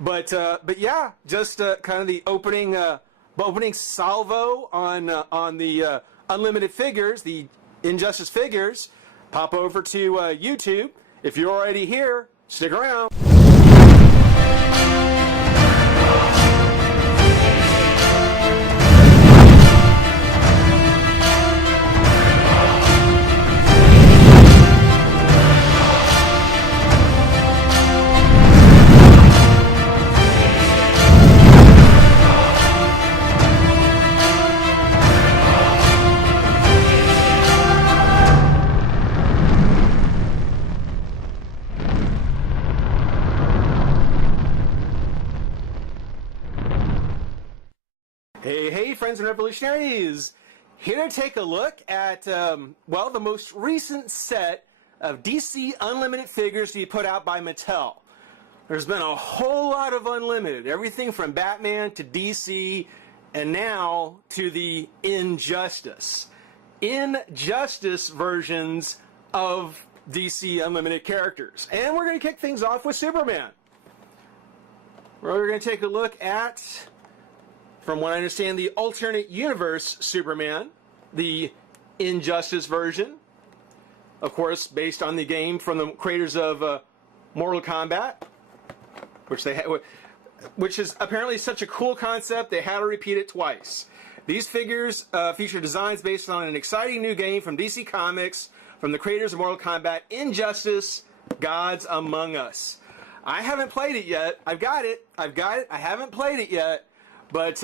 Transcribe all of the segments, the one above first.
But yeah, just kind of the opening salvo on the unlimited figures, the Injustice figures. Pop over to YouTube. If you're already here, stick around. Hey, friends and revolutionaries! Here to take a look at, well, the most recent set of DC Unlimited figures to be put out by Mattel. There's been a whole lot of Unlimited, everything from Batman to DC, and now to the Injustice versions of DC Unlimited characters. And we're going to kick things off with Superman. We're going to take a look at, from what I understand, the alternate universe Superman, the Injustice version, of course, based on the game from the creators of Mortal Kombat, which is apparently such a cool concept they had to repeat it twice. These figures feature designs based on an exciting new game from DC Comics from the creators of Mortal Kombat, Injustice: Gods Among Us. I haven't played it yet. I've got it. I haven't played it yet. But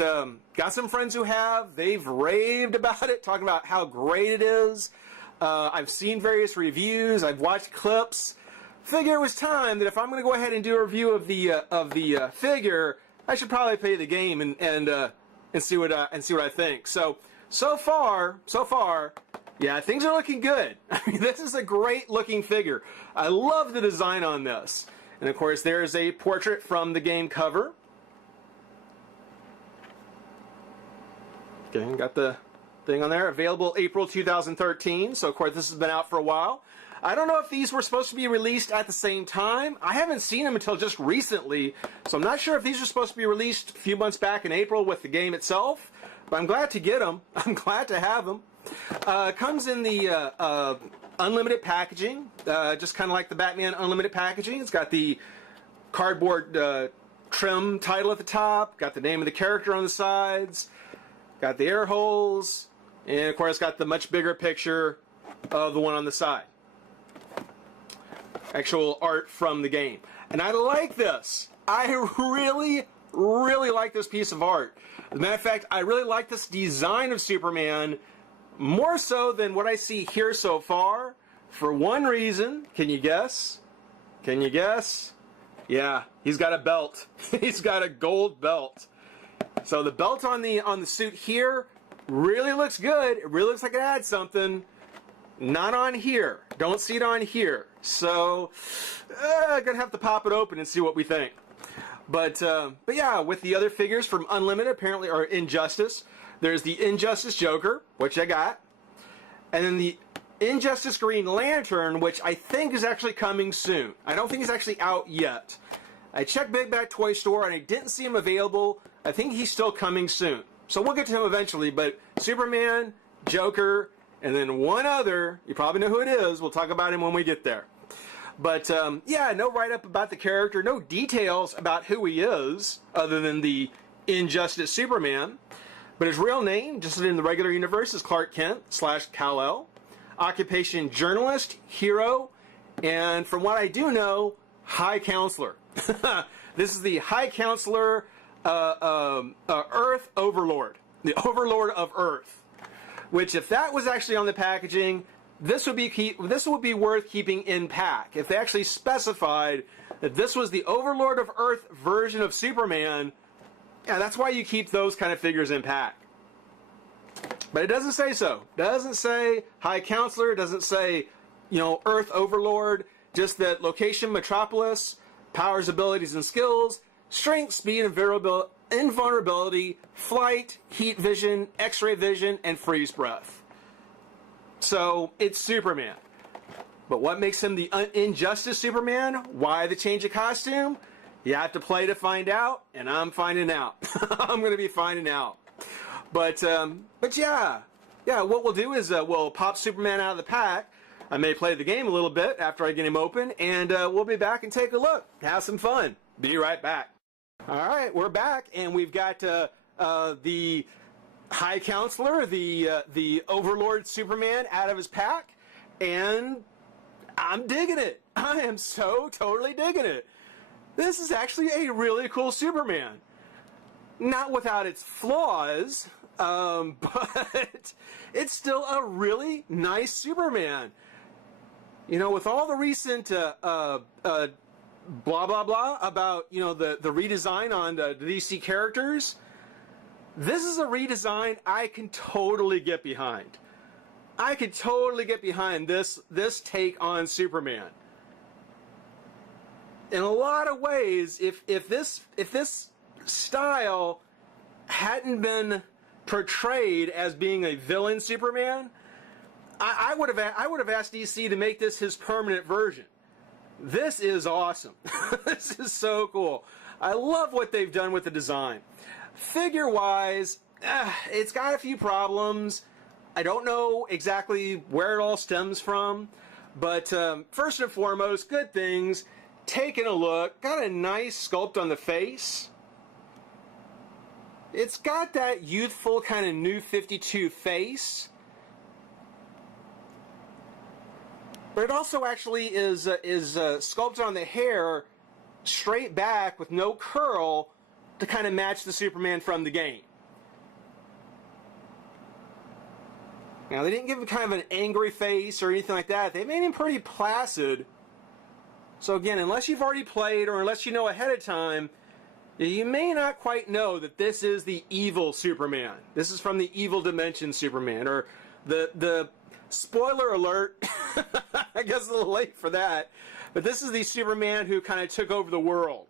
got some friends who have. They've raved about it, talking about how great it is. I've seen various reviews. I've watched clips. Figure it was time that if I'm going to go ahead and do a review of the figure, I should probably play the game and see what I think. So far, yeah, things are looking good. I mean, this is a great looking figure. I love the design on this. And of course, there's a portrait from the game cover. Okay, got the thing on there. Available April 2013. So, of course, this has been out for a while. I don't know if these were supposed to be released at the same time. I haven't seen them until just recently. So I'm not sure if these are supposed to be released a few months back in April with the game itself. But I'm glad to get them. I'm glad to have them. Comes in the Unlimited packaging. Just kind of like the Batman Unlimited packaging. It's got the cardboard trim title at the top. Got the name of the character on the sides. Got the air holes, and of course got the much bigger picture of the one on the side. Actual art from the game. And I like this. I really like this piece of art. As a matter of fact, I really like this design of Superman more so than what I see here so far. For one reason, can you guess? Can you guess? Yeah, he's got a belt. He's got a gold belt. So the belt on the suit here really looks good. It really looks like it had something. Not on here. Don't see it on here. So I'm gonna have to pop it open and see what we think. But yeah, with the other figures from Unlimited, apparently, or Injustice, there's the Injustice Joker, which I got, and then the Injustice Green Lantern, which I think is actually coming soon. I don't think he's actually out yet. I checked Big Bad Toy Store and I didn't see him available. I think he's still coming soon. So we'll get to him eventually, but Superman, Joker, and then one other, you probably know who it is. We'll talk about him when we get there. But yeah, no write-up about the character, no details about who he is, other than the Injustice Superman. But his real name, just in the regular universe, is Clark Kent / Kal-El. Occupation journalist, hero, and from what I do know, High Counselor. This is the High Counselor, Earth Overlord, the Overlord of Earth. Which, if that was actually on the packaging, this would be worth keeping in pack. If they actually specified that this was the Overlord of Earth version of Superman, yeah, that's why you keep those kind of figures in pack. But it doesn't say so. Doesn't say High Counselor. Doesn't say, Earth Overlord. Just that location, Metropolis. Powers, abilities, and skills, strength, speed, invulnerability, flight, heat vision, x-ray vision, and freeze breath. So, it's Superman. But what makes him the Injustice Superman? Why the change of costume? You have to play to find out, and I'm finding out. I'm going to be finding out. But yeah. What we'll do is we'll pop Superman out of the pack. I may play the game a little bit after I get him open, and we'll be back and take a look. Have some fun. Be right back. All right, we're back, and we've got the High Counselor, the Overlord Superman out of his pack, and I'm digging it. I am so totally digging it. This is actually a really cool Superman. Not without its flaws, but it's still a really nice Superman. You know, with all the recent blah blah blah about, you know, the redesign on the DC characters, this is a redesign I can totally get behind. I could totally get behind this take on Superman. In a lot of ways, if this style hadn't been portrayed as being a villain Superman, I would have asked DC to make this his permanent version. This is awesome. This is so cool. I love what they've done with the design. Figure-wise, it's got a few problems. I don't know exactly where it all stems from, but first and foremost, good things. Taking a look, got a nice sculpt on the face. It's got that youthful kind of New 52 face. But it also actually is sculpted on the hair straight back with no curl to kind of match the Superman from the game. Now, they didn't give him kind of an angry face or anything like that. They made him pretty placid. So again, unless you've already played or unless you know ahead of time, you may not quite know that this is the evil Superman. This is from the Evil Dimension Superman, or the spoiler alert, I guess a little late for that, but this is the Superman who kind of took over the world.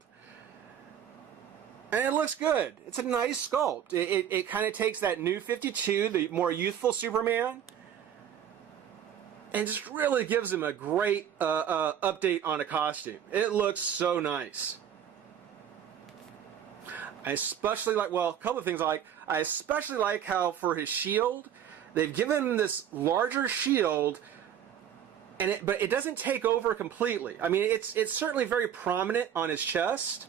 And it looks good. It's a nice sculpt. It kind of takes that New 52, the more youthful Superman, and just really gives him a great update on a costume. It looks so nice. I especially like, well, a couple of things I like. I especially like how for his shield, they've given him this larger shield, but it doesn't take over completely. I mean, it's certainly very prominent on his chest,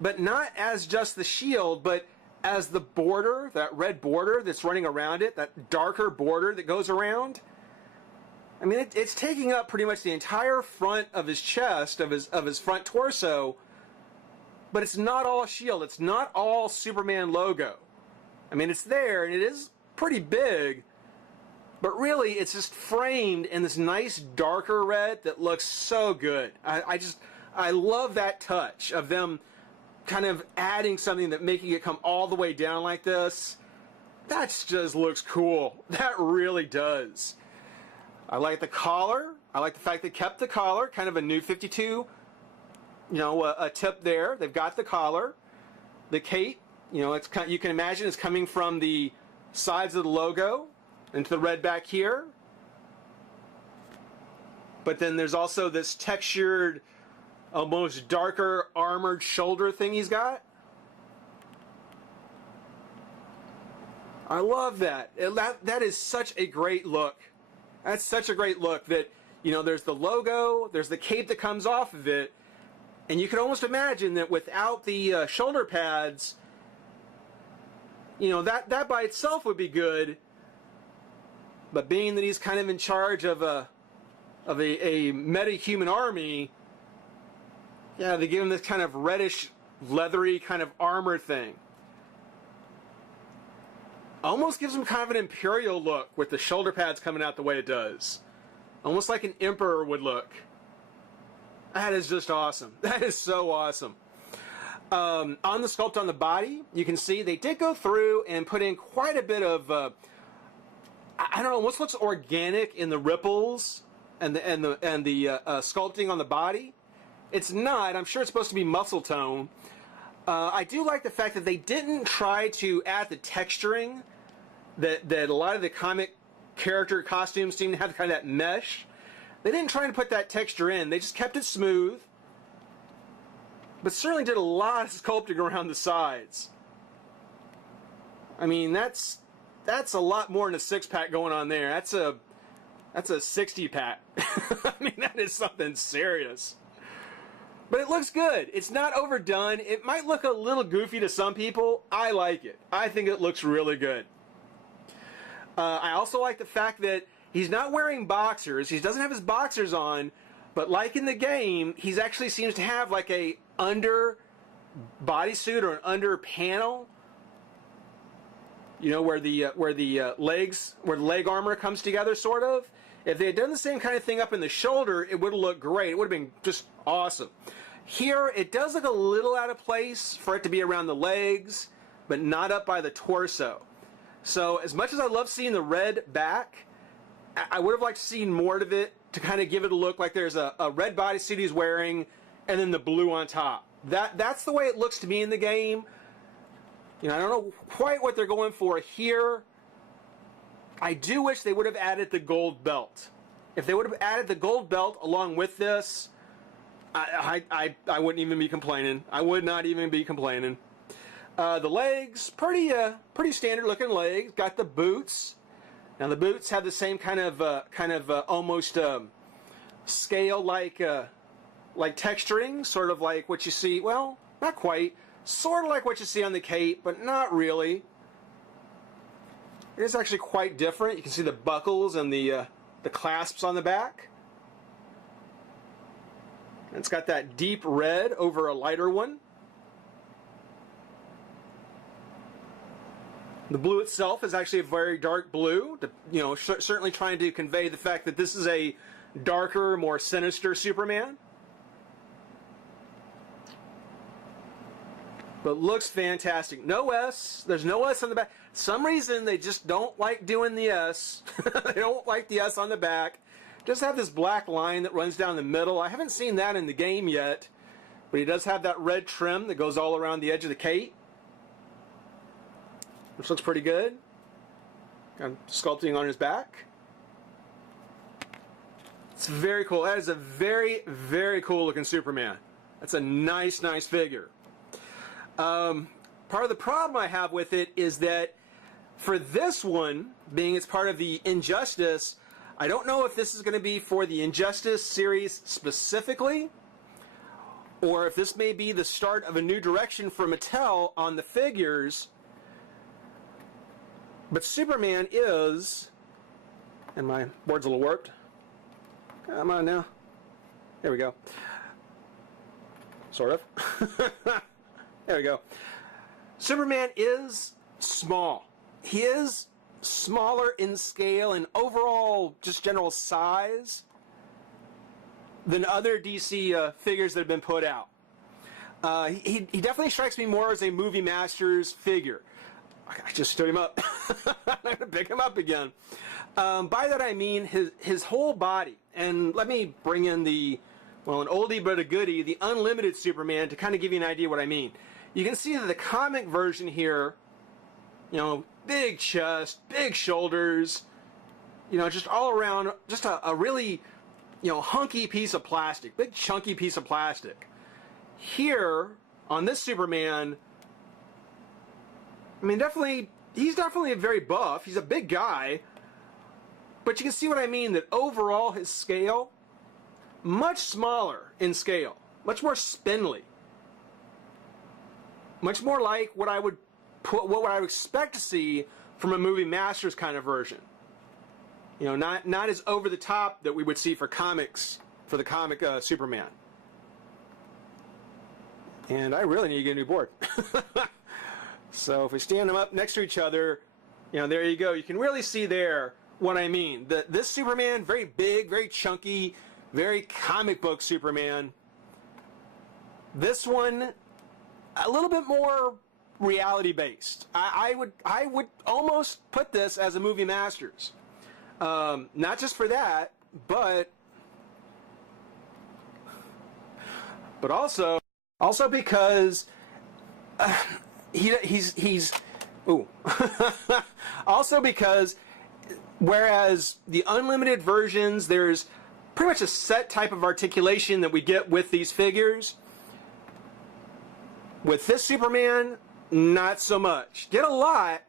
but not as just the shield, but as the border, that red border that's running around it, that darker border that goes around. I mean, it's taking up pretty much the entire front of his chest, of his front torso, but it's not all shield. It's not all Superman logo. I mean, it's there, and it is pretty big, but really, it's just framed in this nice darker red that looks so good. I love that touch of them kind of adding something that making it come all the way down like this. That just looks cool. That really does. I like the collar. I like the fact they kept the collar, kind of a New 52, you know, a tip there. They've got the collar. The cape, you know, you can imagine it's coming from the sides of the logo into the red back here. But then there's also this textured, almost darker armored shoulder thing he's got. I love that. That is such a great look. That's such a great look that, you know, there's the logo, there's the cape that comes off of it, and you can almost imagine that without the shoulder pads, you know, that by itself would be good, but being that he's kind of in charge of a meta-human army, yeah, they give him this kind of reddish, leathery kind of armor thing. Almost gives him kind of an Imperial look with the shoulder pads coming out the way it does. Almost like an Emperor would look. That is just awesome. That is so awesome. On the sculpt on the body, you can see they did go through and put in quite a bit of, I don't know, what looks organic in the ripples and the sculpting on the body. It's not. I'm sure it's supposed to be muscle tone. I do like the fact that they didn't try to add the texturing that a lot of the comic character costumes seem to have, kind of that mesh. They didn't try to put that texture in. They just kept it smooth. but certainly did a lot of sculpting around the sides. I mean, that's a lot more than a 6-pack going on there. That's a 60-pack. I mean, that is something serious. But it looks good. It's not overdone. It might look a little goofy to some people. I like it. I think it looks really good. I also like the fact that he's not wearing boxers. He doesn't have his boxers on, but like in the game, he actually seems to have like a under bodysuit or an under panel. You know, where the leg armor comes together, sort of. If they had done the same kind of thing up in the shoulder, it would have looked great. It would have been just awesome. Here, it does look a little out of place for it to be around the legs, but not up by the torso. So, as much as I love seeing the red back, I would have liked to see more of it to kind of give it a look like there's a red bodysuit he's wearing, and then the blue on top. That's the way it looks to me in the game. You know, I don't know quite what they're going for here. I do wish they would have added the gold belt. If they would have added the gold belt along with this, I wouldn't even be complaining. I would not even be complaining. The legs, pretty standard looking legs. Got the boots. Now the boots have the same kind of almost scale like texturing, sort of like what you see. Well, not quite. Sort of like what you see on the cape, but not really. It is actually quite different. You can see the buckles and the clasps on the back. It's got that deep red over a lighter one. The blue itself is actually a very dark blue, you know, certainly trying to convey the fact that this is a darker, more sinister Superman. But looks fantastic. No S. There's no S on the back. For some reason, they just don't like doing the S. They don't like the S on the back. Just have this black line that runs down the middle. I haven't seen that in the game yet. But he does have that red trim that goes all around the edge of the cape. Which looks pretty good. I'm sculpting on his back. It's very cool. That is a very, very cool looking Superman. That's a nice, nice figure. Part of the problem I have with it is that for this one, being it's part of the Injustice, I don't know if this is going to be for the Injustice series specifically, or if this may be the start of a new direction for Mattel on the figures. But Superman is, and my board's a little warped. Come on now. There we go. Sort of. There we go. Superman is small. He is smaller in scale and overall just general size than other DC figures that have been put out. He definitely strikes me more as a Movie Masters figure. I just stood him up. I'm going to pick him up again. By that I mean his whole body. And let me bring in an oldie but a goodie, the Unlimited Superman, to kind of give you an idea what I mean. You can see that the comic version here, you know, big chest, big shoulders, you know, just all around, just a really, you know, hunky piece of plastic, big chunky piece of plastic. Here, on this Superman, I mean, he's definitely a very buff. He's a big guy. But you can see what I mean, that overall his scale, much smaller in scale, much more spindly. Much more like what I would expect to see from a Movie Masters kind of version. You know, not as over the top that we would see for comics, for the comic Superman. And I really need to get a new board. So if we stand them up next to each other, you know, there you go. You can really see there what I mean. This Superman, very big, very chunky, very comic book Superman. This one, a little bit more reality based. I would almost put this as a Movie Masters. Not just for that, but also because he's also because whereas the unlimited versions, there's pretty much a set type of articulation that we get with these figures. With this Superman, not so much. Get a lot,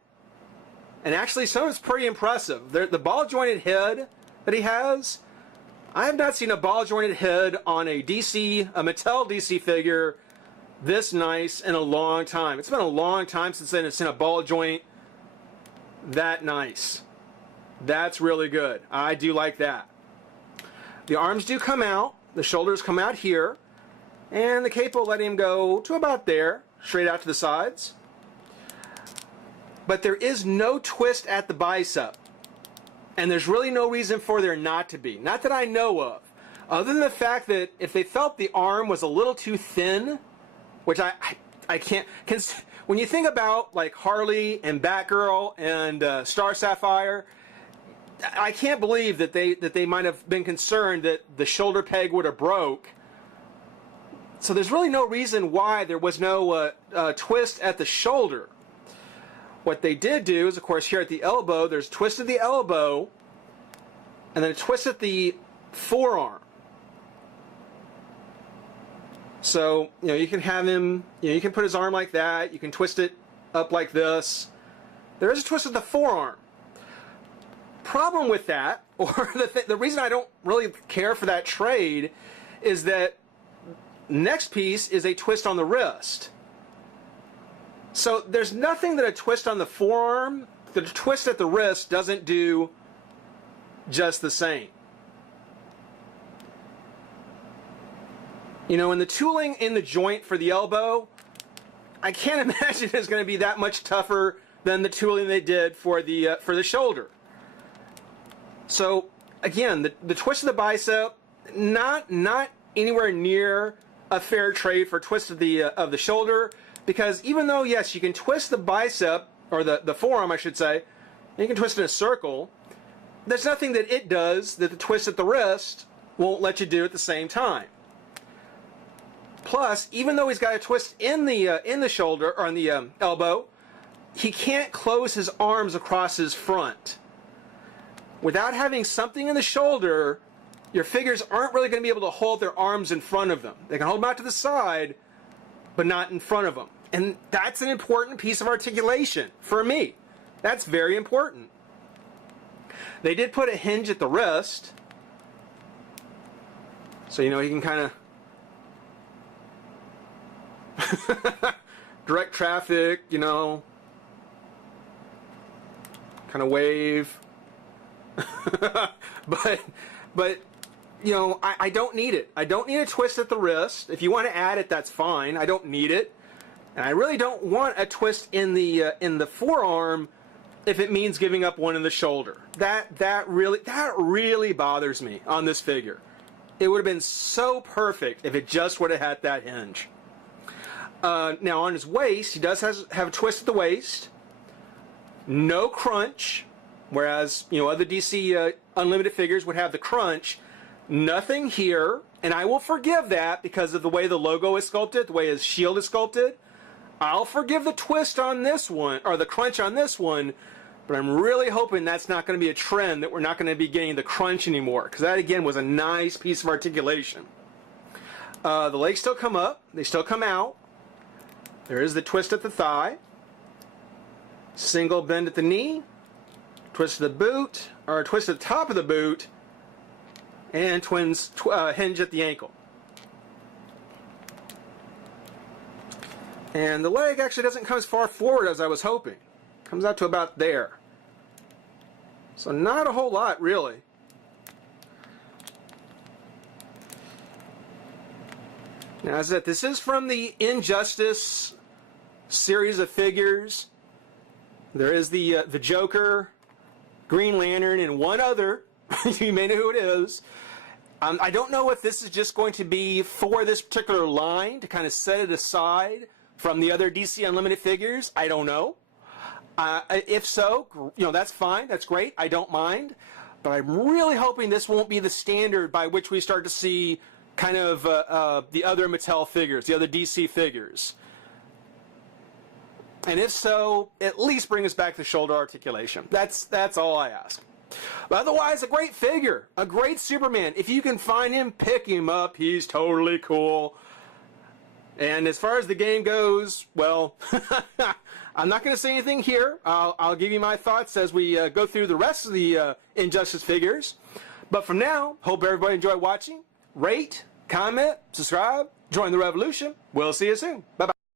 and actually some of it's pretty impressive. The ball-jointed head that he has, I have not seen a ball-jointed head on a Mattel DC figure this nice in a long time. It's been a long time since I've seen a ball joint that nice. That's really good. I do like that. The arms do come out, the shoulders come out here, and the cape will let him go to about there, straight out to the sides. But there is no twist at the bicep. And there's really no reason for there not to be. Not that I know of. Other than the fact that if they felt the arm was a little too thin, which I can't... When you think about like Harley and Batgirl and Star Sapphire, I can't believe that they might have been concerned that the shoulder peg would have broke. So there's really no reason why there was no twist at the shoulder. What they did do is, of course, here at the elbow, there's a twist at the elbow, and then a twist at the forearm. So, you can have him, you can put his arm like that, you can twist it up like this. There is a twist at the forearm. Problem with that, or the reason I don't really care for that trade, is that next piece is a twist on the wrist. So there's nothing that a twist on the forearm, that a twist at the wrist doesn't do just the same. And the tooling in the joint for the elbow, I can't imagine it's going to be that much tougher than the tooling they did for the shoulder. So again, the twist of the bicep, not anywhere near a fair trade for twist of the shoulder. Because even though, yes, you can twist the bicep, or the forearm, I should say, and you can twist in a circle, there's nothing that it does that the twist at the wrist won't let you do at the same time. Plus, even though he's got a twist in the shoulder, or in the elbow, he can't close his arms across his front. Without having something in the shoulder, your figures aren't really going to be able to hold their arms in front of them. They can hold them out to the side, but not in front of them. And that's an important piece of articulation for me. That's very important. They did put a hinge at the wrist, so you can kind of direct traffic, kind of wave. but I don't need it. I don't need a twist at the wrist. If you want to add it, that's fine. I don't need it. And I really don't want a twist in the forearm if it means giving up one in the shoulder. That really bothers me on this figure. It would have been so perfect if it just would have had that hinge. Now on his waist, he does have a twist at the waist. No crunch, whereas other DC Unlimited figures would have the crunch. Nothing here, and I will forgive that because of the way the logo is sculpted, the way his shield is sculpted. I'll forgive the twist on this one, or the crunch on this one, but I'm really hoping that's not going to be a trend, that we're not going to be getting the crunch anymore, because that, again, was a nice piece of articulation. The legs still come up, they still come out. There is the twist at the thigh. Single bend at the knee, twist at the boot, or twist at the top of the boot, and hinge at the ankle. And the leg actually doesn't come as far forward as I was hoping. It comes out to about there. So not a whole lot, really. Now, as I said, this is from the Injustice series of figures. There is the Joker, Green Lantern, and one other. You may know who it is. I don't know if this is just going to be for this particular line to kind of set it aside from the other DC Unlimited figures. I don't know. If so, that's fine. That's great. I don't mind. But I'm really hoping this won't be the standard by which we start to see kind of the other Mattel figures, the other DC figures. And if so, at least bring us back to shoulder articulation. That's all I ask. But otherwise, a great figure, a great Superman. If you can find him, pick him up. He's totally cool. And as far as the game goes, well, I'm not going to say anything here. I'll give you my thoughts as we go through the rest of the Injustice figures. But for now, hope everybody enjoyed watching. Rate, comment, subscribe, join the revolution. We'll see you soon. Bye-bye.